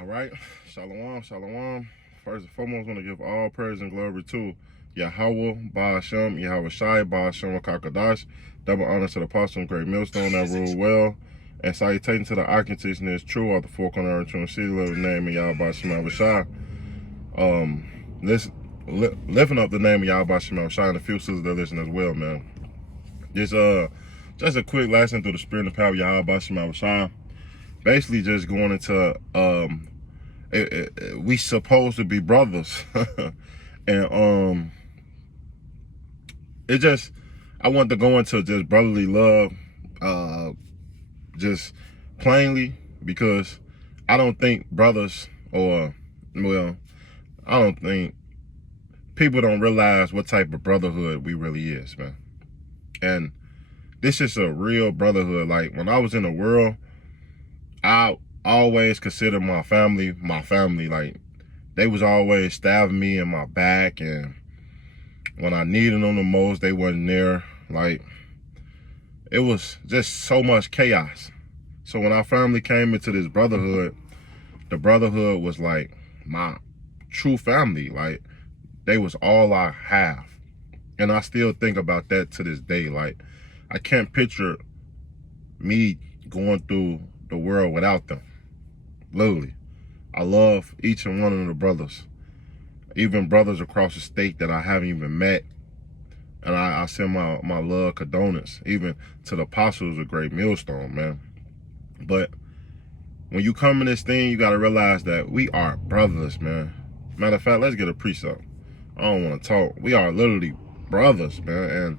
All right, shalom, shalom. First and foremost, I want to give all praise and glory to Yahweh, Ba'ashem, Yahweh Shai, Ba'ashem, Kakadash. Double honor to the apostle and great millstone that rule well. And salutation to the occupation that is true of the four corner of the city, the name of Yahweh Ba'ashem, Yahweh Shai. Lifting up the name of Yahweh Ba'ashem, Yahweh Shai, and a few sisters that listen as well, man. Just a quick lesson through the spirit and power of Yahweh Ba'ashem, Yahweh Shai. Basically just going into we supposed to be brothers. And I want to go into just brotherly love, just plainly, because I don't think brothers, I don't think people don't realize what type of brotherhood we really is, man. And this is a real brotherhood. Like, when I was in the world, I always considered my family. Like, they was always stabbing me in my back, and when I needed them the most, they wasn't there. Like, it was just so much chaos. So when our family came into this brotherhood, the brotherhood was like my true family. Like, they was all I have. And I still think about that to this day. Like, I can't picture me going through the world without them. Literally. I love each and one of the brothers. Even brothers across the state that I haven't even met. And I send my love, condolence, even to the apostles of Great Millstone, man. But when you come in this thing, you got to realize that we are brothers, man. Matter of fact, let's get a precept. I don't want to talk. We are literally brothers, man. And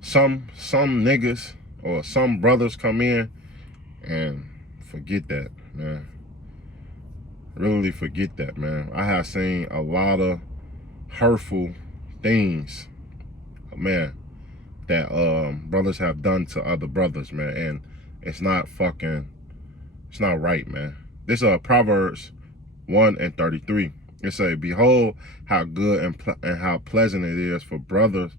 some niggas or some brothers come in and forget that, man. Really forget that, man. I have seen a lot of hurtful things, man, that brothers have done to other brothers, man. And it's not right, man. This Proverbs 1:33. It say, behold how good and how pleasant it is for brethren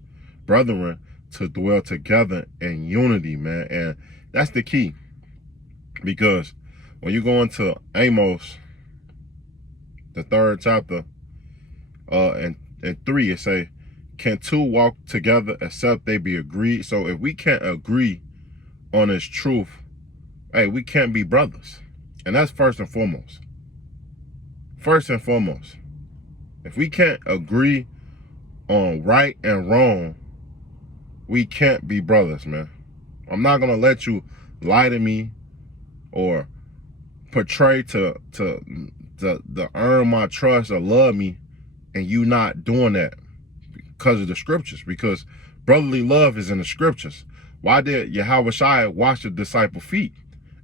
to dwell together in unity, man. And that's the key. Because when you go into Amos, the 3rd chapter, and 3, it say, can two walk together except they be agreed? So if we can't agree on this truth, hey, we can't be brothers. And that's first and foremost. First and foremost. If we can't agree on right and wrong, we can't be brothers, man. I'm not gonna let you lie to me or portray to earn my trust or love me, and you not doing that because of the scriptures. Because brotherly love is in the scriptures. Why did Yahweh Shai wash the disciples' feet?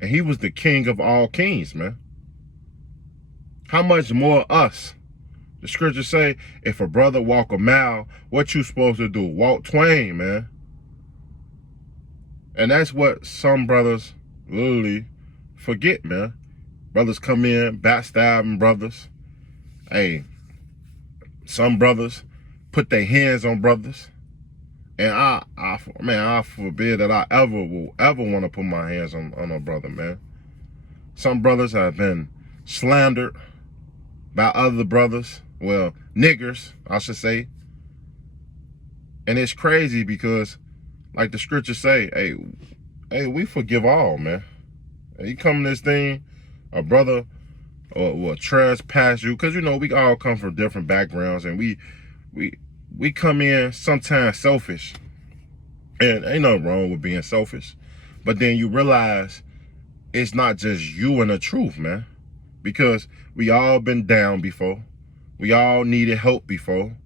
And he was the king of all kings, man. How much more us? The scriptures say, if a brother walk a mile, what you supposed to do? Walk twain, man. And that's what some brothers literally forget, man. Brothers come in, backstabbing brothers. Hey, some brothers put their hands on brothers. And I forbid that I will ever want to put my hands on a brother, man. Some brothers have been slandered by other brothers. Well, niggers, I should say. And it's crazy because, like the scriptures say, hey, we forgive all, man. You come in this thing, a brother or trespass you, because, you know, we all come from different backgrounds, and we come in sometimes selfish. And ain't nothing wrong with being selfish. But then you realize it's not just you and the truth, man. Because we all been down before. We all needed help before.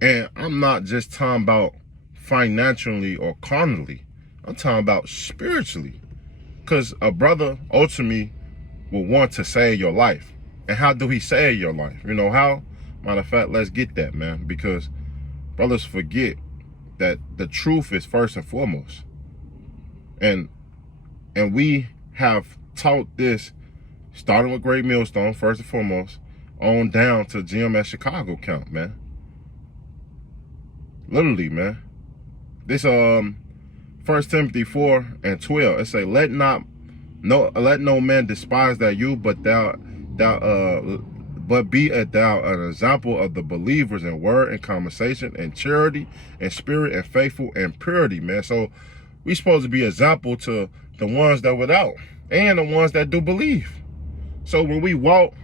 And I'm not just talking about financially or carnally. I'm talking about spiritually. Because a brother ultimately will want to save your life. And how do he save your life? You know how? Matter of fact, let's get that, man. Because brothers forget that the truth is first and foremost. And we have taught this, starting with Great Millstone, first and foremost, on down to GMS Chicago camp, man. Literally, man. This 1 Timothy 4:12, it say, let not No, let no man despise thy youth, but but be thou an example of the believers in word and conversation and charity and spirit and faithful and purity, man. So we supposed to be example to the ones that without and the ones that do believe. So when we walk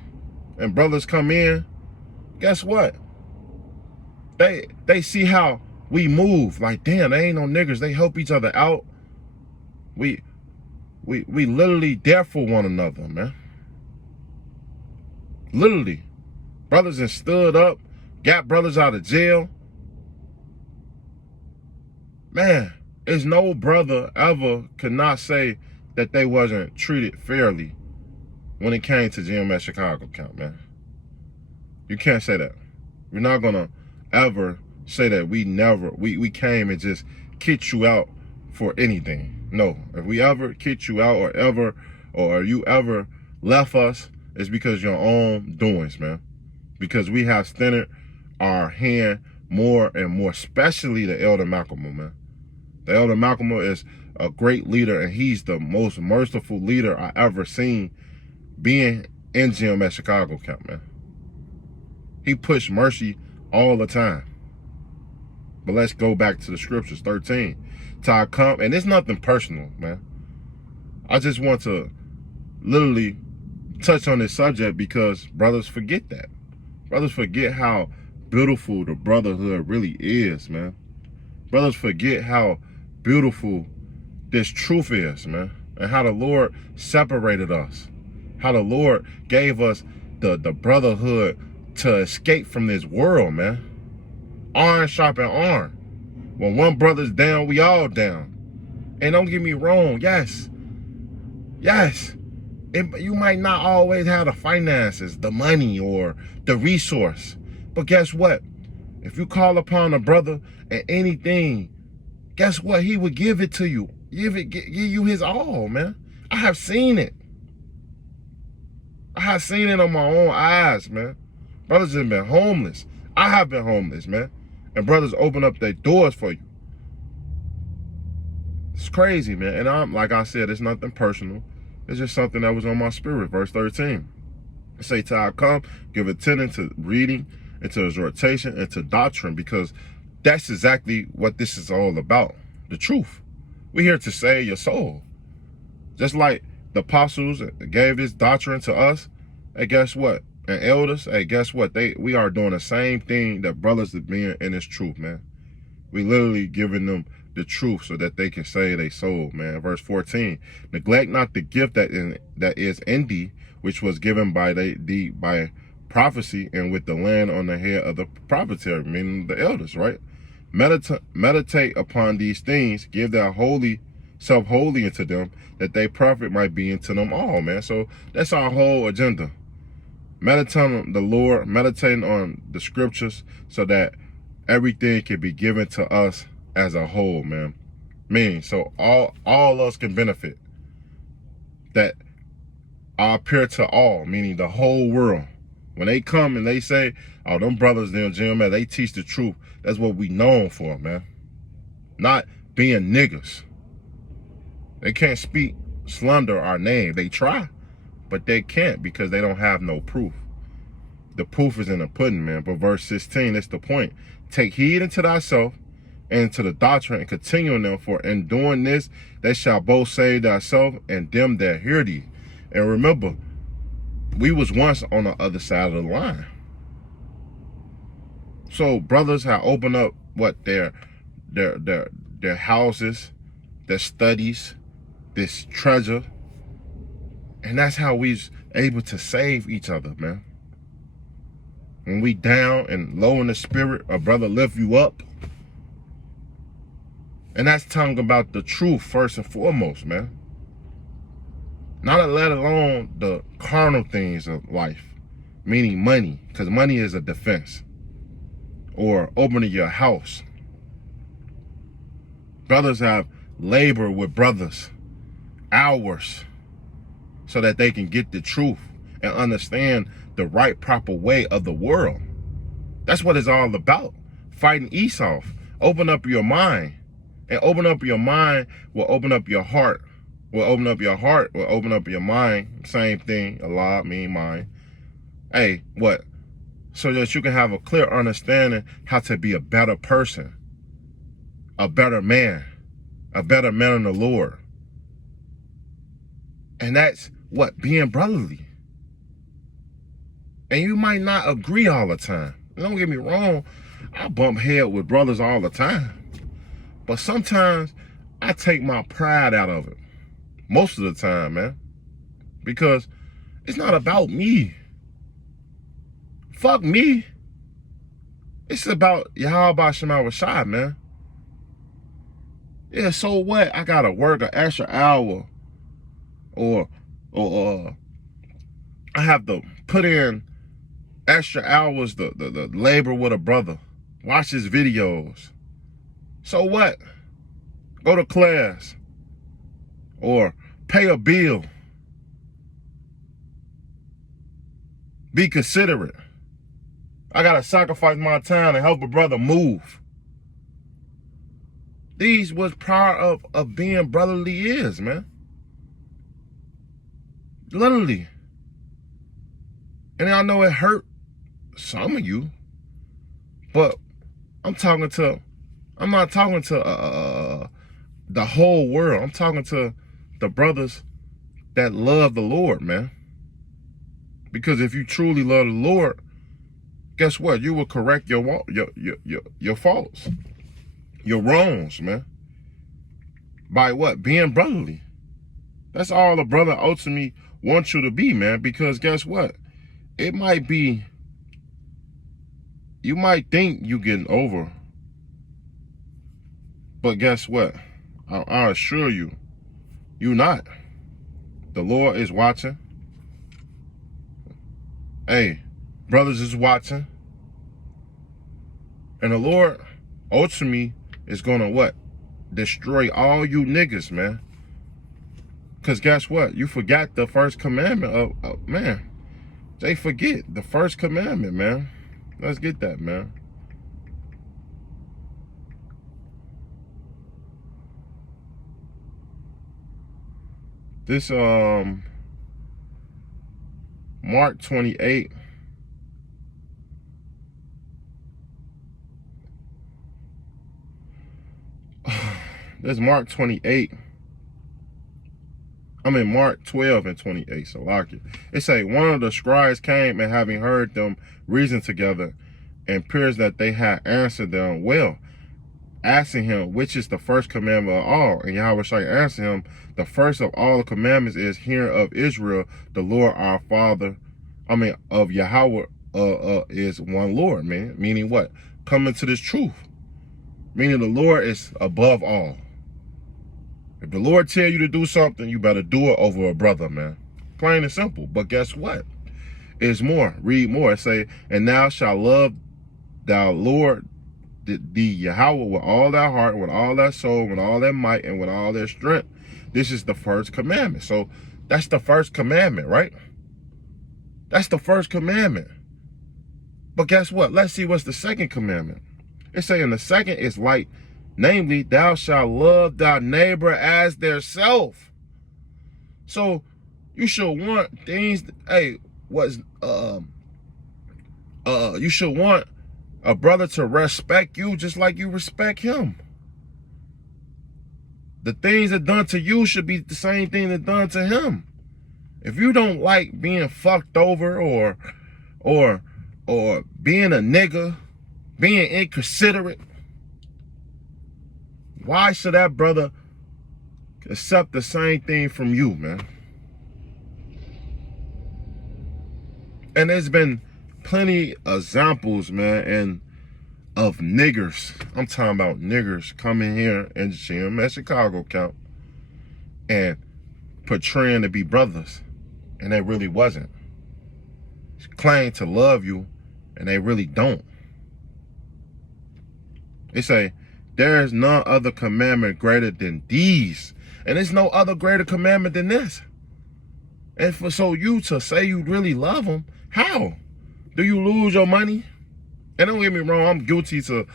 and brothers come in, guess what? They see how we move. Like, damn, they ain't no niggas. They help each other out. We literally there for one another, man. Literally. Brothers that stood up, got brothers out of jail. Man, there's no brother ever could not say that they wasn't treated fairly when it came to GMS Chicago camp, man. You can't say that. We're not gonna ever say that we came and just kicked you out for anything. No, if we ever kicked you out or you ever left us, it's because your own doings, man. Because we have extended our hand more and more, especially the Elder Malcolm, man. The Elder Malcolm is a great leader, and he's the most merciful leader I ever seen being in GMS Chicago camp, man. He pushed mercy all the time. But let's go back to the scriptures, 13. Till come, and it's nothing personal, man. I just want to literally touch on this subject because brothers forget that. Brothers forget how beautiful the brotherhood really is, man. Brothers forget how beautiful this truth is, man. And how the Lord separated us. How the Lord gave us the brotherhood to escape from this world, man. Iron sharpen iron. When one brother's down, we all down. And don't get me wrong, yes. You might not always have the finances, the money, or the resource. But guess what? If you call upon a brother and anything, guess what? He would give it to you. Give you his all, man. I have seen it. I have seen it on my own eyes, man. Brothers have been homeless. I have been homeless, man. And brothers open up their doors for you. It's crazy, man. And I'm like I said, it's nothing personal. It's just something that was on my spirit. Verse 13. It say, till I come, give attention to reading, and to exhortation, and to doctrine, because that's exactly what this is all about. The truth. We're here to save your soul. Just like the apostles gave this doctrine to us, and guess what? And elders, hey, guess what? We are doing the same thing that brothers are being in this truth, man. We literally giving them the truth so that they can save their soul, man. Verse 14, neglect not the gift that is in thee, which was given by thee by prophecy, and with the land on the head of the proprietary, meaning the elders, right? Meditate upon these things, give thy self wholly into them, that they profit might be into them all, man. So that's our whole agenda. Meditating on the Lord, meditating on the scriptures, so that everything can be given to us as a whole, man. Meaning, so all us can benefit. That I appear to all, meaning the whole world. When they come and they say, oh, them brothers there in GMS, they teach the truth. That's what we known for, man. Not being niggas. They can't speak slander our name. They try, but they can't because they don't have no proof. The proof is in the pudding, man. But verse 16, that's the point. Take heed unto thyself and to the doctrine, and continue in them, for in doing this, they shall both save thyself and them that hear thee. And remember, we was once on the other side of the line. So brothers have opened up what their houses, their studies, this treasure, and that's how we's able to save each other, man. When we down and low in the spirit, a brother lift you up. And that's talking about the truth first and foremost, man. Not let alone the carnal things of life, meaning money, because money is a defense. Or opening your house. Brothers have labored with brothers, hours, so that they can get the truth and understand the right, proper way of the world. That's what it's all about. Fighting Esau. Open up your mind. And open up your mind will open up your heart will open up your heart, will open up your mind. Same thing, Allah, me, mind. Hey, what? So that you can have a clear understanding how to be a better person, a better man in the Lord. And that's what? Being brotherly. And you might not agree all the time. Don't get me wrong, I bump head with brothers all the time. But sometimes I take my pride out of it. Most of the time, man. Because it's not about me. Fuck me. It's about Yahweh Shema Rashad, man. Yeah, so what? I gotta work an extra hour. Or I have to put in extra hours to labor with a brother. Watch his videos. So what? Go to class. Or pay a bill. Be considerate. I gotta sacrifice my time to help a brother move. These was part of being brotherly is, man. Literally. And I know it hurt some of you, but I'm not talking to the whole world. I'm talking to the brothers that love the Lord, man. Because if you truly love the Lord, guess what? You will correct your faults, your wrongs, man. By what? Being brotherly. That's all a brother ultimately wants you to be, man. Because guess what? It might be, you might think you getting over, but guess what? I assure you, you're not. The Lord is watching. Hey, brothers is watching. And the Lord ultimately is gonna what? Destroy all you niggas, man. Because guess what? You forgot the first commandment of man. They forget the first commandment, man. Let's get that, man. This Mark 28. This Mark 28. I mean Mark 12 and 28. So like it say one of the scribes came, and having heard them reason together, and appears that they had answered them well, asking him, which is the first commandment of all? And Yahweh shall answer him, the first of all the commandments is, hear of Israel, the Lord our Father. I mean, of Yahweh is one Lord, man. Meaning what? Coming to this truth. Meaning the Lord is above all. If the Lord tell you to do something, you better do it over a brother, man. Plain and simple. But guess what? It's more. Read more. It say, and thou shalt love thou Lord the Yahweh with all thy heart, with all thy soul, with all thy might, and with all their strength. This is the first commandment. So that's the first commandment, right? That's the first commandment. But guess what? Let's see what's the second commandment. It's saying the second is like, namely, thou shalt love thy neighbor as their self. So you should want things, hey, you should want a brother to respect you just like you respect him. The things that done to you should be the same thing that done to him. If you don't like being fucked over or being a nigga, being inconsiderate, why should that brother accept the same thing from you, man? And there's been plenty of examples, man, and of niggers. I'm talking about niggers coming here in gym at Chicago count and portraying to be brothers, and they really wasn't. Claim to love you, and they really don't. They say, there is none other commandment greater than these. And there's no other greater commandment than this. And for so you to say you really love them, how? Do you lose your money? And don't get me wrong, I'm guilty to,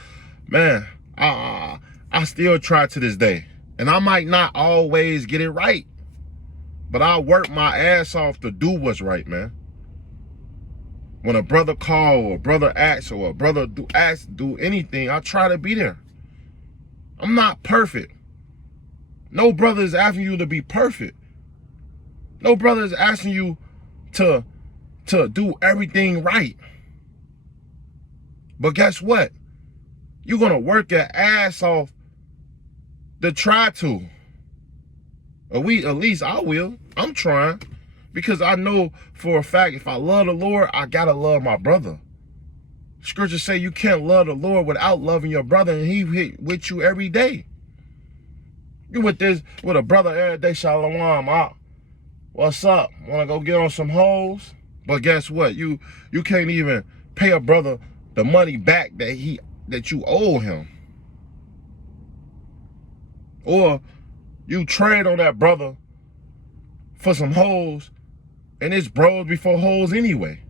man, I still try to this day. And I might not always get it right. But I work my ass off to do what's right, man. When a brother call or a brother asks or a brother do anything, I try to be there. I'm not perfect. No brother is asking you to be perfect. No brother is asking you to do everything right. But guess what? You're going to work your ass off to try to. Or at least I will. I'm trying. Because I know for a fact, if I love the Lord, I got to love my brother. Scriptures say you can't love the Lord without loving your brother, and he with you every day. You with a brother every day, shalom out. What's up? Want to go get on some hoes? But guess what? You can't even pay a brother the money back that you owe him. Or you trade on that brother for some hoes, and it's bros before hoes anyway.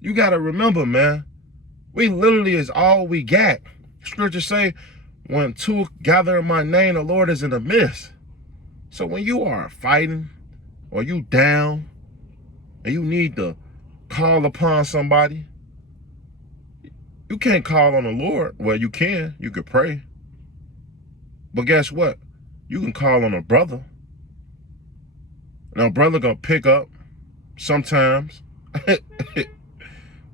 You got to remember, man, we literally is all we got. Scriptures say, when two gather in my name, the Lord is in the midst. So when you are fighting or you down and you need to call upon somebody, you can't call on the Lord. Well, you could pray. But guess what? You can call on a brother. Now, brother gonna pick up sometimes.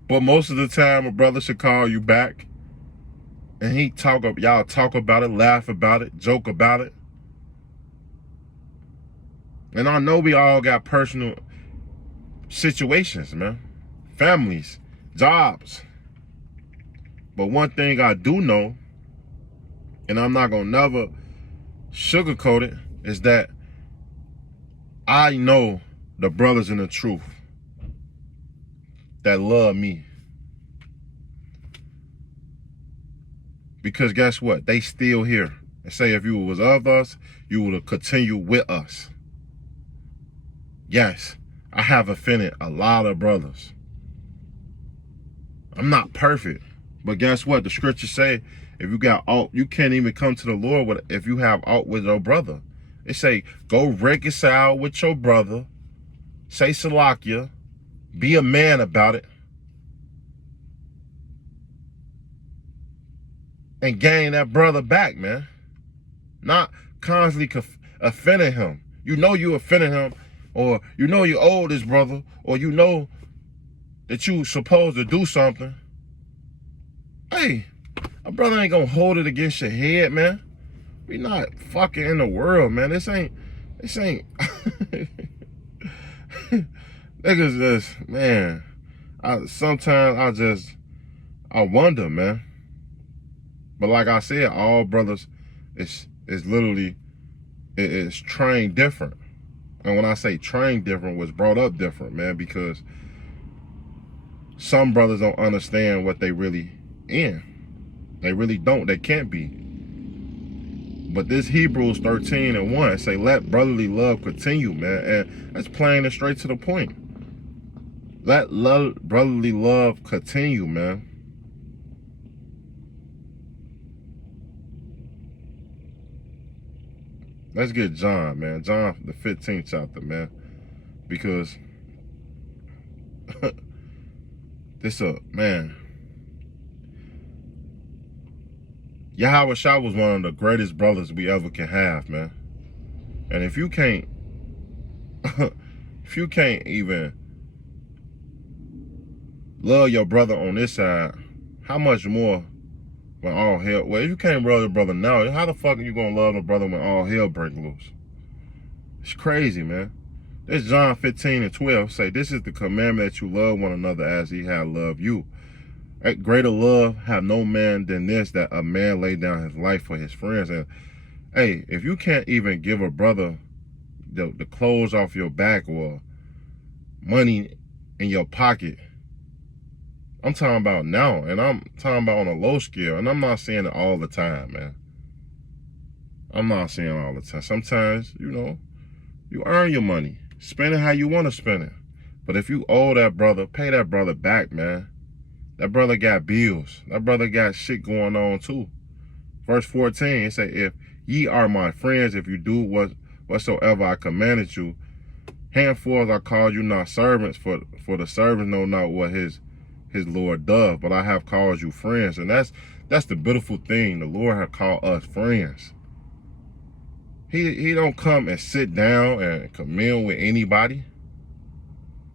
But most of the time, a brother should call you back. And y'all talk about it, laugh about it, joke about it. And I know we all got personal situations, man. Families, jobs. But one thing I do know, and I'm not gonna never sugarcoat it, is that I know the brothers in the truth that love me. Because guess what? They still here. And say if you was of us, you would continue with us. Yes, I have offended a lot of brothers. I'm not perfect. But guess what? The scriptures say if you got aught, you can't even come to the Lord if you have aught with your brother. It say, go reconcile with your brother. Say Salakia. Be a man about it. And gain that brother back, man. Not constantly offending him. You know you offended him, or you know you owe this brother, or you know that you supposed to do something. Hey, a brother ain't gonna hold it against your head, man. We not fucking in the world, man. This ain't niggas just, man. Sometimes I wonder, man. But like I said, all brothers is literally is trained different. And when I say trained different, was brought up different, man, because some brothers don't understand what they really in. They really don't. They can't be. But this Hebrews 13:1 say, let brotherly love continue, man. And that's plain and straight to the point. Let brotherly love continue, man. Let's get John, man. John, the 15th chapter, man. Because man. Yahweh Shah was one of the greatest brothers we ever can have, man. And if you can't even love your brother on this side, how much more when all hell? Well, if you can't love your brother now, how the fuck are you gonna love a brother when all hell breaks loose? It's crazy, man. This John 15:12 say, this is the commandment that you love one another as he had loved you. Greater love have no man than this, that a man lay down his life for his friends. And hey, if you can't even give a brother the clothes off your back or money in your pocket, I'm talking about now, and I'm talking about on a low scale, and I'm not saying it all the time, man. I'm not saying it all the time. Sometimes, you earn your money. Spend it how you want to spend it. But if you owe that brother, pay that brother back, man. That brother got bills. That brother got shit going on too. Verse 14, it say, if ye are my friends, if you do whatsoever I commanded you, henceforth I call you not servants, for the servants know not what his Lord does, but I have called you friends. And that's the beautiful thing. The Lord has called us friends. He don't come and sit down and commune with anybody.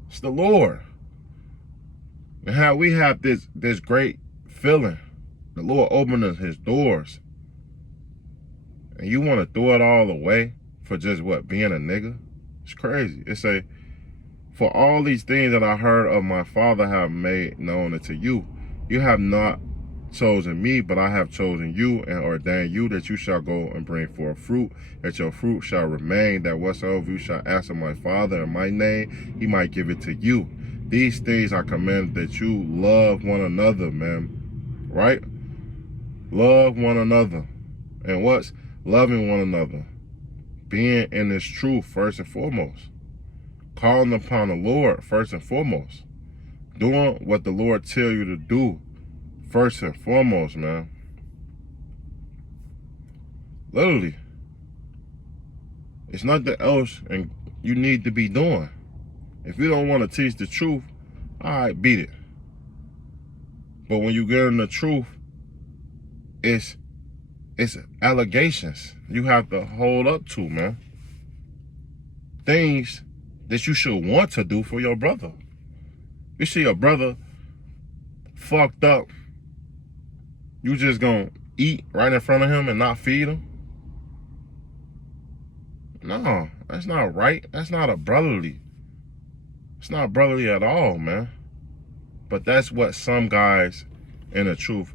It's the Lord. And how we have this great feeling. The Lord opened us his doors. And you want to throw it all away for just what, being a nigga? It's crazy. It say, for all these things that I heard of my Father have made known unto you. You have not chosen me, but I have chosen you and ordained you that you shall go and bring forth fruit, that your fruit shall remain, that whatsoever you shall ask of my Father in my name, he might give it to you. These things I command that you love one another, man. Right? Love one another. And what's loving one another? Being in this truth first and foremost. Calling upon the Lord first and foremost. Doing what the Lord tell you to do first and foremost, man. Literally. It's nothing else and you need to be doing. If you don't want to teach the truth, all right, beat it. But when you get in the truth, it's allegations you have to hold up to, man. Things that you should want to do for your brother. You see a brother fucked up, you just gonna eat right in front of him and not feed him? No, that's not right. That's not a brotherly. It's not brotherly at all, man. But that's what some guys in the truth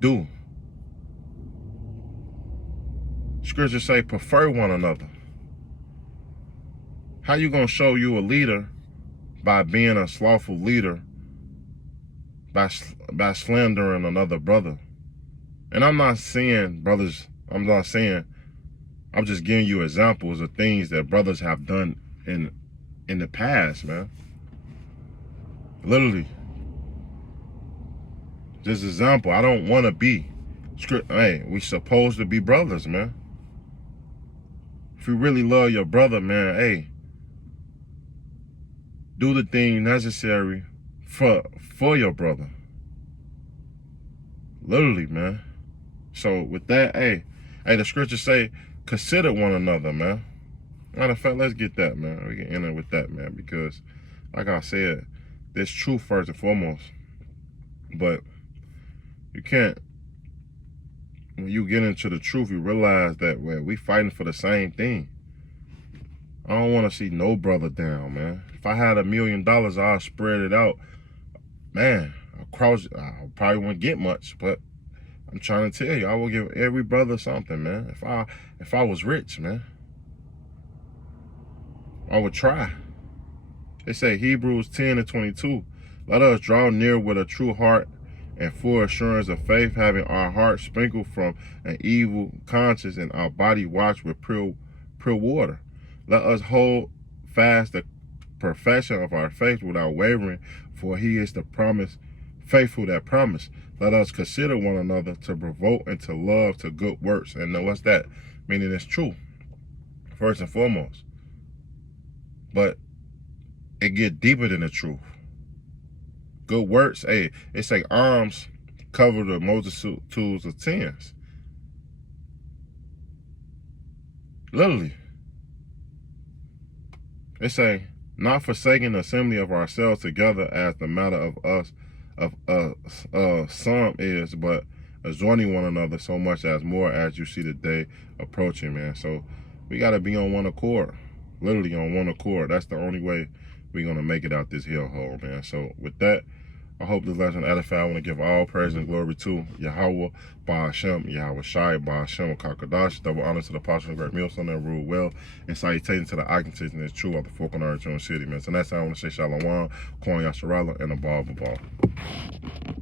do. Scriptures say prefer one another. How you gonna show you a leader by being a slothful leader, by slandering another brother? And I'm not saying brothers, I'm just giving you examples of things that brothers have done in the past, man. Literally. Just example, I don't want to be. Hey, we supposed to be brothers, man. If you really love your brother, man, hey, do the thing necessary for your brother. Literally, man. So with that, hey, the scriptures say, consider one another, man. Matter of fact, let's get that, man. We can end it with that, man, because like I said, there's truth first and foremost. But you can't, when you get into the truth, you realize that, well, we fighting for the same thing. I don't want to see no brother down, man. If I had $1 million, I'd spread it out. Man, I probably wouldn't get much, but I'm trying to tell you, I will give every brother something, man. If I was rich, man, I would try. They say Hebrews 10:22, let us draw near with a true heart and full assurance of faith, having our hearts sprinkled from an evil conscience and our body washed with pure water. Let us hold fast the profession of our faith without wavering, for he is the promise, faithful that promise. Let us consider one another to provoke and to love to good works. And know what's that? Meaning it's true, first and foremost. But it get deeper than the truth. Good works, hey, it's like arms cover the multitudes of sins. Literally. It say, not forsaking the assembly of ourselves together as the matter of some is, but exhorting one another so much as more as you see the day approaching, man. So we got to be on one accord, literally on one accord. That's the only way we're going to make it out this hellhole, man. So with that, I hope this lesson edified. I want to give all praise and glory to Yahweh, Ba'ashem, Yahweh Shai, Ba'ashem, Kakadash. Double honor to the apostle of Great Millstone that rule well. And salutations to the occupants and it's true of the Fork on Earth, City, man. So next time I want to say Shalom, Kwan Yasharala, and a ball.